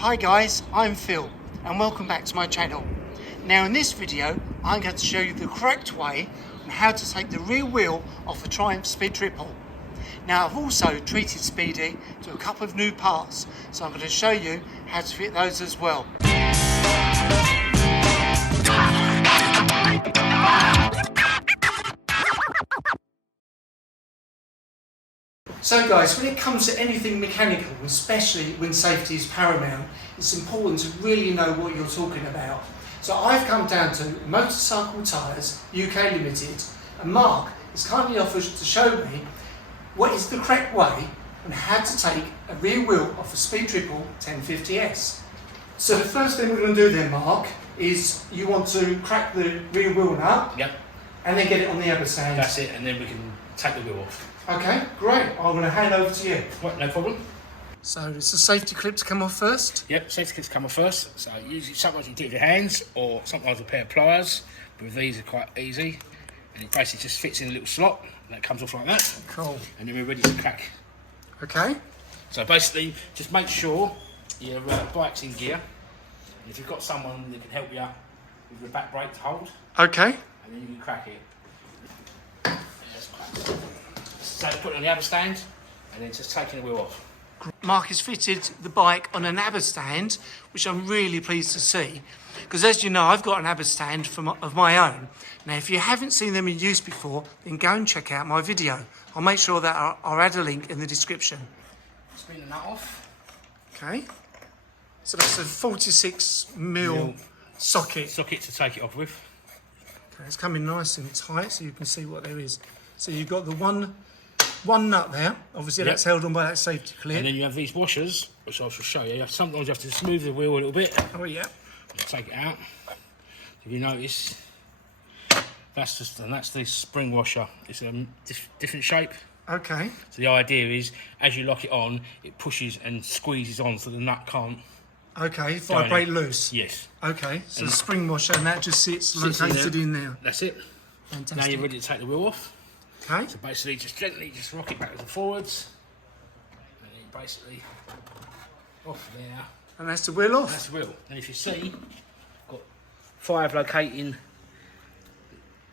Hi guys, I'm Phil and welcome back to my channel. Now in this video I'm going to show you the correct way on how to take the rear wheel off a Triumph Speed Triple. Now I've also treated Speedy to a couple of new parts, so I'm going to show you how to fit those as well. So guys, when it comes to anything mechanical, especially when safety is paramount, it's important to really know what you're talking about. So I've come down to Motorcycle Tyres UK Ltd, and Mark has kindly offered to show me what is the correct way on how to take a rear wheel off a Speed Triple 1050S. So the first thing we're going to do then, Mark, is you want to crack the rear wheel nut. Yep. And then get it on the Abba stand. That's it, and then we can take the wheel off. Okay, great. I'm going to hand over to you. Right, no problem. So does the safety clip to come off first? Yep, safety clips come off first. So usually sometimes you do it with your hands or sometimes with a pair of pliers, but with these are quite easy. And it basically just fits in a little slot and it comes off like that. Cool. And then we're ready to crack. Okay. So basically just make sure your bike's in gear. And if you've got someone that can help you with your back brake to hold. Okay. And then you can crack it. So put it on the Abba stand and then just taking the wheel off. Mark has fitted the bike on an Abba stand, which I'm really pleased to see, because as you know, I've got an Abba stand of my own. Now, if you haven't seen them in use before, then go and check out my video. I'll make sure that I'll add a link in the description. Spin the nut off. Okay. So that's a 46mm socket. Socket to take it off with. Okay, it's coming nice and tight so you can see what there is. So you've got the one nut there, obviously. Yep. That's held on by that safety clip. And then you have these washers, which I shall show you. Sometimes you have to smooth the wheel a little bit. Oh yeah. Take it out. If you notice, that's the spring washer. It's a different shape. Okay. So the idea is, as you lock it on, it pushes and squeezes on so the nut can't. Okay, vibrate loose. Yes. Okay, so the spring washer, and that just sits located in there. That's it. Fantastic. Now you're ready to take the wheel off. Okay. So basically just gently rock it backwards and forwards. And then basically off there. And that's the wheel off? That's the wheel. And if you see, got 5 locating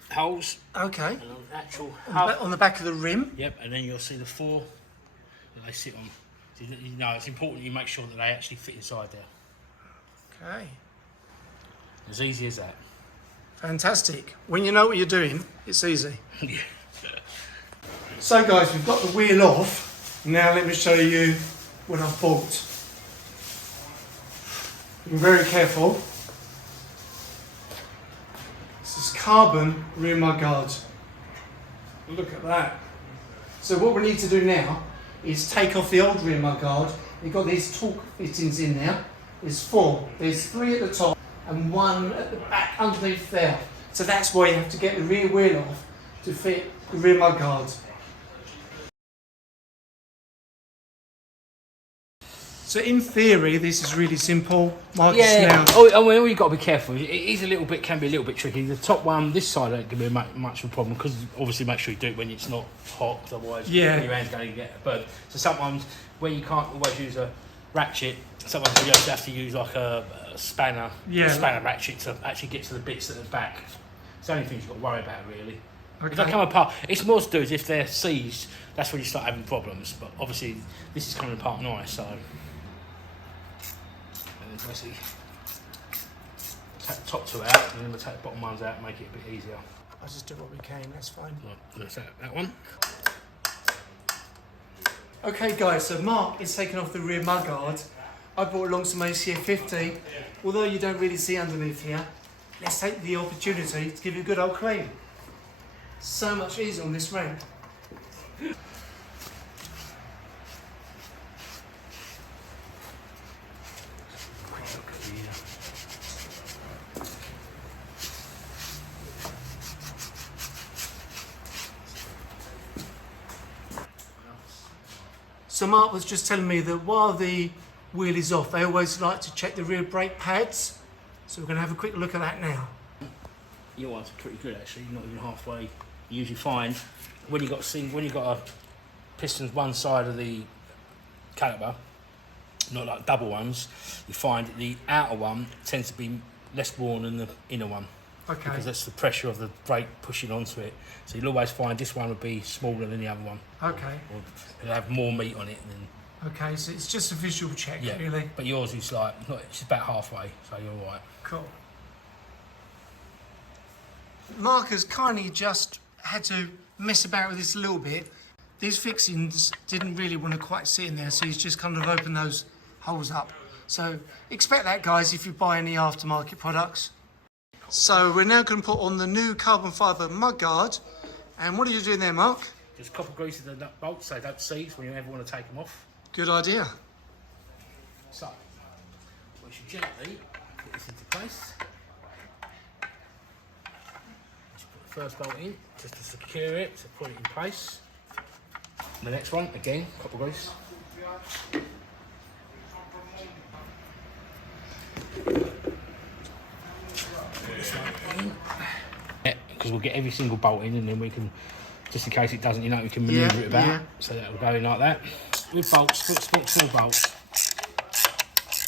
holes. Okay. And on the actual on the back of the rim? Yep, and then you'll see the 4 that they sit on. So you know, it's important you make sure that they actually fit inside there. Okay. As easy as that. Fantastic. When you know what you're doing, it's easy. Yeah. So guys, we've got the wheel off. Now let me show you what I've bought. Be very careful. This is carbon rear mudguard. Look at that. So what we need to do now is take off the old rear mudguard. You've got these torque fittings in there. There's 4. There's 3 at the top and 1 at the back underneath there. So that's why you have to get the rear wheel off to fit the rear mudguard. So in theory, this is really simple. Yeah. All you've got to be careful. It is can be a little bit tricky. The top one, this side, ain't going to be much of a problem because obviously make sure you do it when it's not hot, otherwise your hand's going to get a burn. So sometimes where you can't always use a ratchet, sometimes you have to use like a spanner, ratchet to actually get to the bits at the back. It's the only thing you've got to worry about really. Okay. If they come apart, it's more to do is if they're seized, that's when you start having problems. But obviously this is coming apart nice, so. And then basically take the top 2 out, and then we'll take the bottom ones out and make it a bit easier. I'll just do what we can, that's fine. Right, let's take that one. Okay guys, so Mark is taking off the rear mudguard. I brought along some ACF 50. Although you don't really see underneath here, let's take the opportunity to give you a good old clean. So much easier on this ramp. So Mark was just telling me that while the wheel is off, they always like to check the rear brake pads. So we're going to have a quick look at that now. Your one's pretty good actually, not even halfway. You usually find when you got a pistons one side of the caliper, not like double ones, you find that the outer one tends to be less worn than the inner one. Okay. Because that's the pressure of the brake pushing onto it. So you'll always find this one would be smaller than the other one. Okay. Or it'll have more meat on it than. Okay, so it's just a visual check, Yeah, really. but yours is like it's about halfway, so you're all right. Cool. Mark has kindly just had to mess about with this a little bit. These fixings didn't really want to quite sit in there, so he's just kind of opened those holes up. So expect that, guys, if you buy any aftermarket products. So we're now going to put on the new carbon fibre mudguard. And what are you doing there, Mark? Just copper grease the nut bolts so they don't seize when you ever want to take them off. Good idea. So we should gently put this into place. Just put the first bolt in just to secure it, to put it in place. And the next one, again, copper grease. Yeah, because we'll get every single bolt in, and then we can, just in case it doesn't, we can manoeuvre it about. Yeah. So that will go in like that. With bolts, small bolts,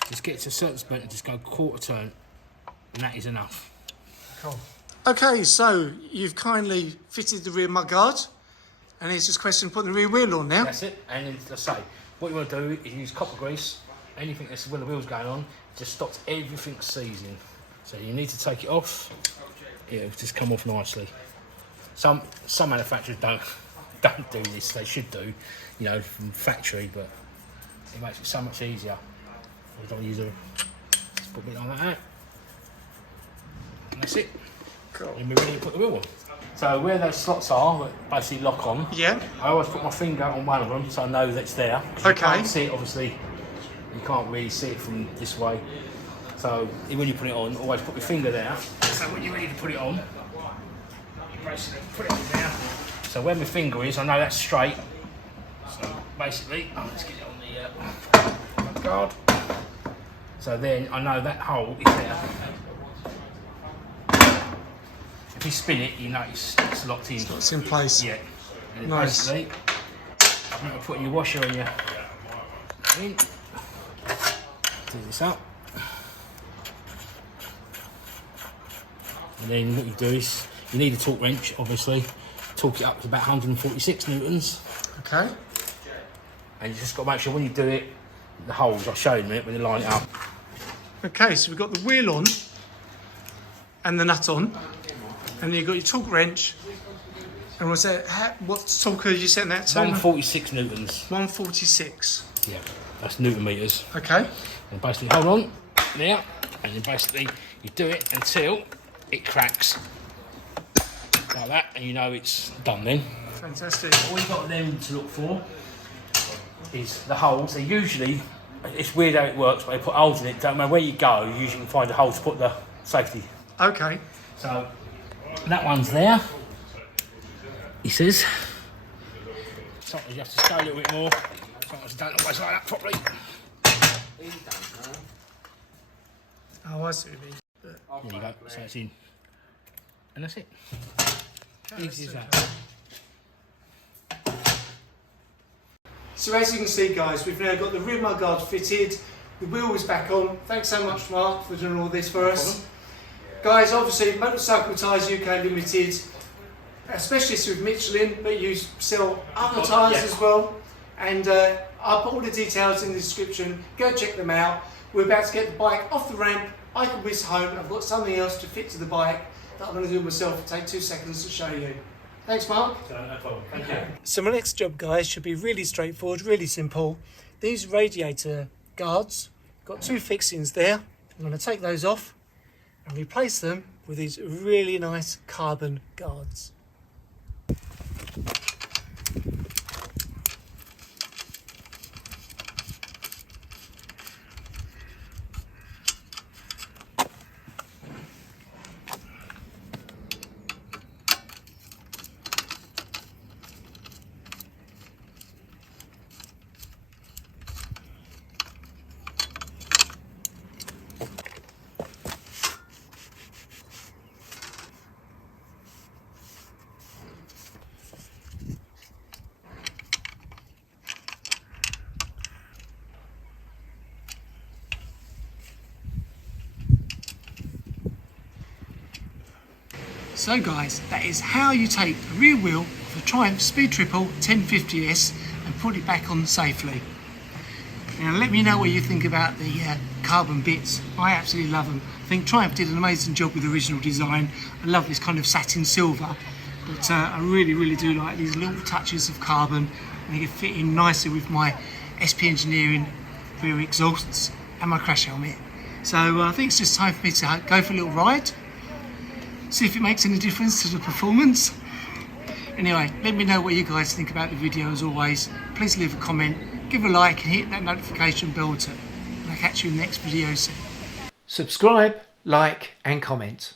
just get to a certain spot and just go quarter turn, and that is enough. Cool. Okay, so you've kindly fitted the rear mudguard, and it's just a question of putting the rear wheel on now. That's it. And then, as I say, what you want to do is use copper grease. Anything that's when the wheel's going on, just stops everything seizing. So you need to take it off. It'll just come off nicely. Some manufacturers don't do this. They should do, from factory, but it makes it so much easier. We don't use just put it like that. And that's it. Cool. And we're ready to put the wheel on. So where those slots are, that basically lock on. Yeah. I always put my finger on one of them so I know that it's there. Okay. You can't see it, obviously. You can't really see it from this way. So when you put it on, always put your finger there. So when you're ready to put it on, you basically put it on there. So where my finger is, I know that's straight. So basically, let's get it on the guard. So then I know that hole is there. If you spin it, you know it's locked in. It's in place. Yeah. And then nice. Basically, you're putting your washer on your in. Do this up. And then what you do is, you need a torque wrench, obviously. Torque it up to about 146 newtons. Okay. And you just got to make sure when you do it, the holes, I'll show you in a minute when you line it up. Okay, so we've got the wheel on and the nut on. And then you've got your torque wrench. And what's that? What torque are you setting that to? 146 newtons. 146. Yeah, that's newton meters. Okay. And basically hold on there, and then basically you do it until it cracks like that, and you know it's done then. Fantastic. All you've got then to look for is the holes. They usually, it's weird how it works, but they put holes in it. Don't matter where you go, you usually can find a hole to put the safety. Okay. So that one's there. He says. Sometimes you have to go a little bit more. Sometimes you don't always like that properly. Oh, I see what you mean. There you go, so it's in. And that's it. Easy as that. So as you can see, guys, we've now got the rear mudguard fitted. The wheel is back on. Thanks so much, Mark, for doing all this for us. Guys, obviously, Motorcycle Tyres UK Ltd, a specialist with Michelin, but you sell other tyres as well. And I'll put all the details in the description. Go check them out. We're about to get the bike off the ramp. I can whiz home. I've got something else to fit to the bike that I'm going to do myself. It'll take 2 seconds to show you. Thanks, Mark. No problem. Thank you. So my next job, guys, should be really straightforward, really simple. These radiator guards, got 2 fixings there. I'm going to take those off and replace them with these really nice carbon guards. So guys, that is how you take the rear wheel of a Triumph Speed Triple 1050S and put it back on safely. Now let me know what you think about the carbon bits. I absolutely love them. I think Triumph did an amazing job with the original design. I love this kind of satin silver, but I really do like these little touches of carbon, and they can fit in nicely with my SP Engineering rear exhausts and my crash helmet. So I think it's just time for me to go for a little ride, see if it makes any difference to the performance. Anyway, let me know what you guys think about the video as always. Please leave a comment, give a like and hit that notification bell too. And I'll catch you in the next video soon. Subscribe, like and comment.